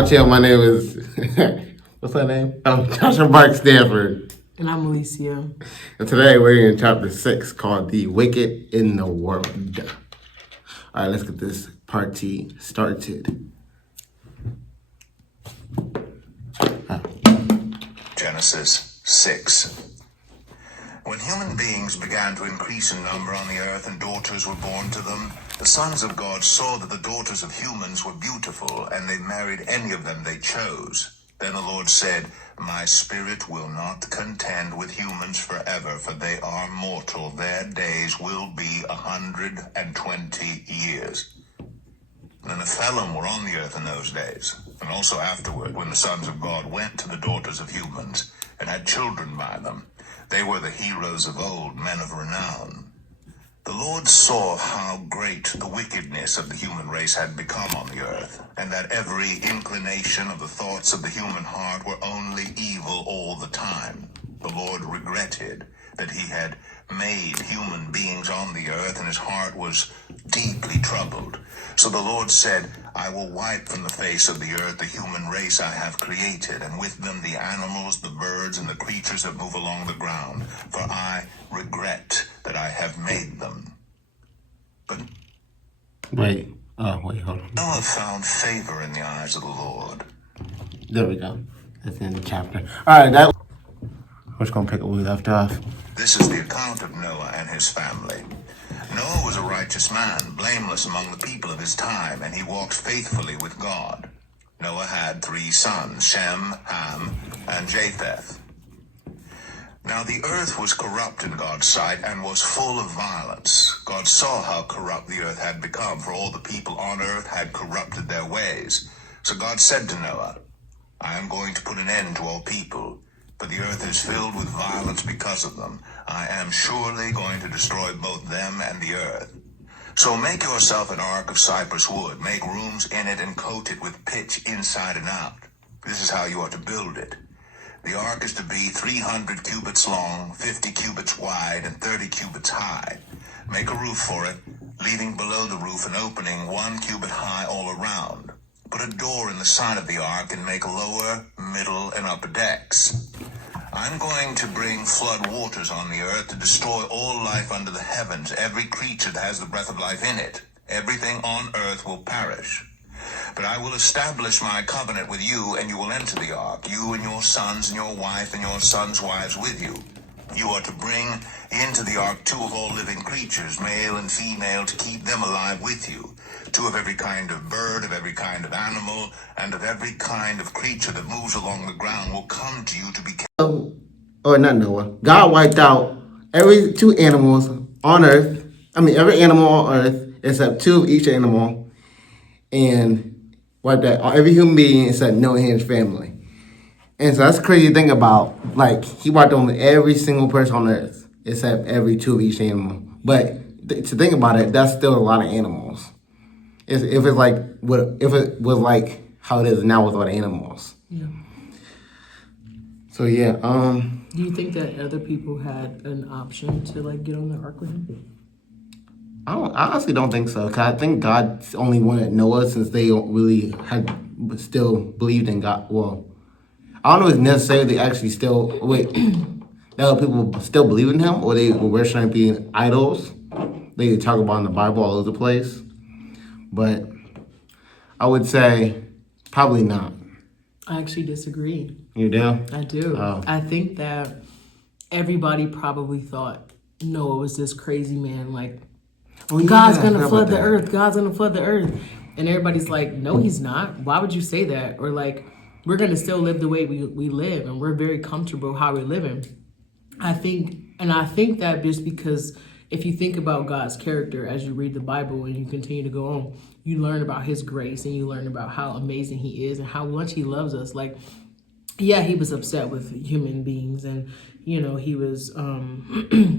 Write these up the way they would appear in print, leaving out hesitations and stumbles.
my channel. My name is what's that name? Josh from Parks-Stanford. And I'm Alicia. And today we're in chapter 6 called "The Wicked in the World." All right, let's get this party started. Genesis 6. When human beings began to increase in number on the earth and daughters were born to them, the sons of God saw that the daughters of humans were beautiful, and they married any of them they chose. Then the Lord said, "My spirit will not contend with humans forever, for they are mortal. Their days will be 120 years. The Nephilim were on the earth in those days, and also afterward, when the sons of God went to the daughters of humans and had children by them. They were the heroes of old, men of renown. The Lord saw how great the wickedness of the human race had become on the earth, and that every inclination of the thoughts of the human heart were only evil all the time. The Lord regretted that he had made human beings on the earth, and his heart was deeply troubled. So the Lord said, I will wipe from the face of the earth the human race I have created, and with them the animals, the birds, and the creatures that move along the ground, for I regret that I have made them." But Wait, hold on. Noah found favor in the eyes of the Lord. There we go. That's the end of the chapter. All right, we're just gonna pick up where we left off. This is the account of Noah and his family. Noah was a righteous man, blameless among the people of his time, and he walked faithfully with God. Noah had 3 sons, Shem, Ham, and Japheth. Now the earth was corrupt in God's sight and was full of violence. God saw how corrupt the earth had become, for all the people on earth had corrupted their ways. So God said to Noah, I am going to put an end to all people, for the earth is filled with violence because of them. I am surely going to destroy both them and the earth. So make yourself an ark of cypress wood, make rooms in it, and coat it with pitch inside and out. This is how you are to build it. The ark is to be 300 cubits long, 50 cubits wide, and 30 cubits high. Make a roof for it, leaving below the roof an opening 1 cubit high all around. Put a door in the side of the ark and make lower, middle, and upper decks. I'm going to bring flood waters on the earth to destroy all life under the heavens, every creature that has the breath of life in it. Everything on earth will perish. But I will establish my covenant with you, and you will enter the ark, you and your sons and your wife and your sons' wives with you. You are to bring into the ark 2 of all living creatures, male and female, to keep them alive with you. 2 of every kind of bird, of every kind of animal, and of every kind of creature that moves along the ground will come to you to be killed. Or not Noah. God wiped out every 2 animals on earth. Every animal on earth except 2 of each animal, and wiped out every human being except Noah and his family. And so that's a crazy thing about, like, he wiped on every single person on earth except every 2 of each animal. But to think about it, that's still a lot of animals. If it was like how it is now with all the animals. Yeah. So yeah. Do you think that other people had an option to get on the ark with him? I honestly don't think so. Cause I think God only wanted Noah since they really had still believed in God. Well, I don't know if necessarily they actually still that other people still believe in him, or they were worshiping idols. They talk about in the Bible all over the place. But I would say probably not. I actually disagree. You do? I do. Oh. I think that everybody probably thought Noah was this crazy man, God's going to flood the earth. God's going to flood the earth. And everybody's like, no, he's not. Why would you say that? Or we're going to still live the way we live, and we're very comfortable how we're living. I think that just because if you think about God's character as you read the Bible and you continue to go on, you learn about his grace, and you learn about how amazing he is and how much he loves us. Yeah, he was upset with human beings, and he was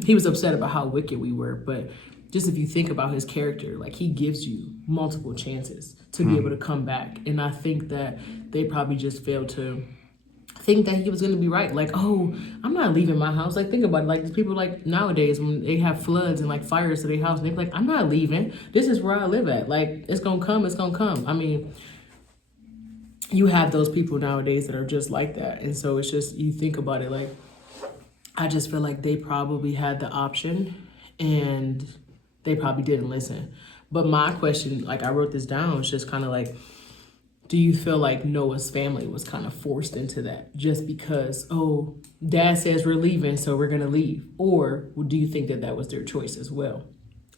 he was upset about how wicked we were. But just if you think about his character, he gives you multiple chances to be able to come back. And I think that they probably just failed to think that he was going to be right. Oh, I'm not leaving my house. Think about it. These people nowadays when they have floods and fires to their house, and they're I'm not leaving. This is where I live at. It's going to come. It's going to come. you have those people nowadays that are just like that. And so it's just, you think about it, like, I just feel like they probably had the option and they probably didn't listen. But my question, like I wrote this down, was just kind of like, do you feel like Noah's family was kind of forced into that just because, oh, dad says we're leaving, so we're going to leave? Or do you think that that was their choice as well?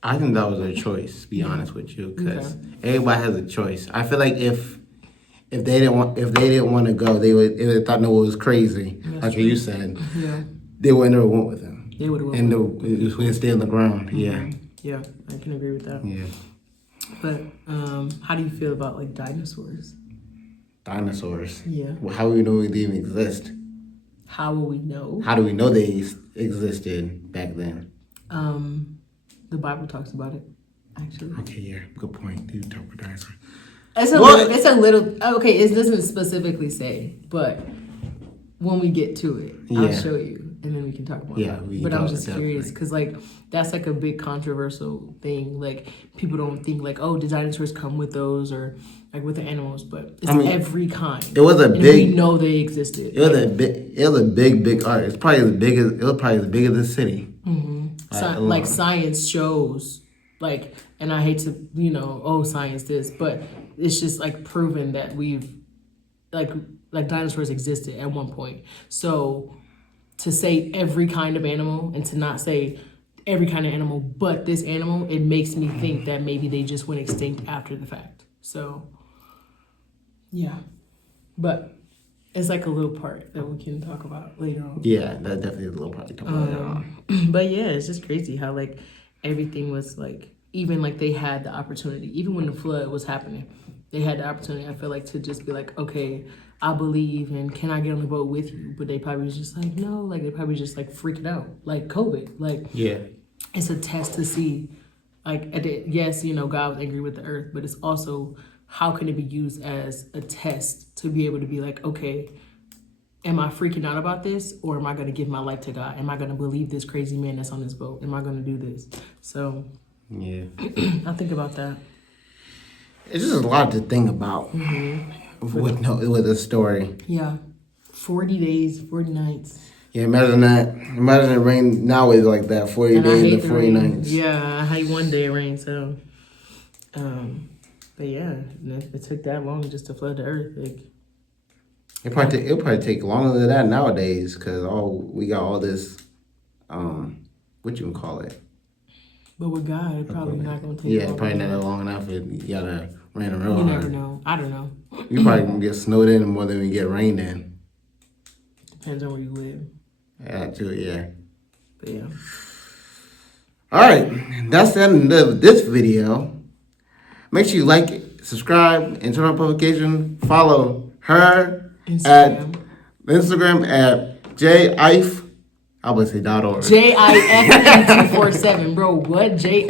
I think that was their choice, to be honest with you, because everybody has a choice. I feel like if they didn't want to go, they would thought Noah was crazy, like you said. Yeah. They would never went with him. They would have went. And we'd stay on the ground. Yeah. Yeah, I can agree with that. Yeah. But how do you feel about like dinosaurs? Dinosaurs. Yeah. Well, how do we know they even exist? How will we know? How do we know they existed back then? The Bible talks about it, actually. Okay, yeah, good point. You talk about dinosaurs. It's a little. Okay, it doesn't specifically say, but when we get to it, I'll show you, and then we can talk more about it. But I'm just curious because, like, that's like a big controversial thing. Like, people don't think like, oh, did dinosaurs come with those or like with the animals? But it's every kind. It was we know they existed. It was a big art. It's probably as big as the city. Mm-hmm. Like science shows, like, and I hate to science this, but it's just like proven that we've like dinosaurs existed at one point. So to say every kind of animal and to not say every kind of animal but this animal, it makes me think that maybe they just went extinct after the fact. So yeah, but it's like a little part that we can talk about later on. Yeah, that definitely is a little part to talk about later on. But yeah, it's just crazy how like everything was like, even like they had the opportunity, even when the flood was happening, they had the opportunity, I feel like, to just be like, okay, I believe and can I get on the boat with you? But they probably was just like, no, like they probably just like freaking out, like COVID. Like, yeah, it's a test to see, like, yes, God was angry with the earth, but it's also, how can it be used as a test to be able to be like, okay, am I freaking out about this, or am I going to give my life to God? Am I going to believe this crazy man that's on this boat? Am I going to do this? So yeah, I think about that. It's just a lot to think about with this story. Yeah, 40 days, 40 nights. Yeah, imagine that. Imagine it rain nowadays like that, 40 And days and 40 nights. Yeah, I hate one day it rained, so. But yeah, it took that long just to flood the earth. Like, It'll probably take longer than that nowadays, because we got all this, what you call it? but with God, it's probably not going to take Yeah, long. probably not long enough. You gotta rain real You hard. never know. I don't know. You probably gonna get snowed in more than we get rained in. Depends on where you live. Yeah, too, yeah. But yeah. All right, that's the end of this video. Make sure you like it, subscribe, and turn on notification. Follow her at Instagram at jife. I would say .org. JIFE247, bro. What? JIFE?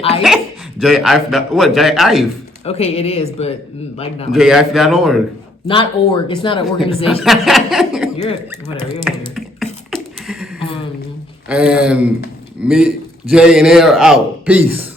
jife. What? Jife. Okay, it is, but like not. jife.org. Not org. It's not an organization. You're a hater. And me, Jay, and Air out. Peace.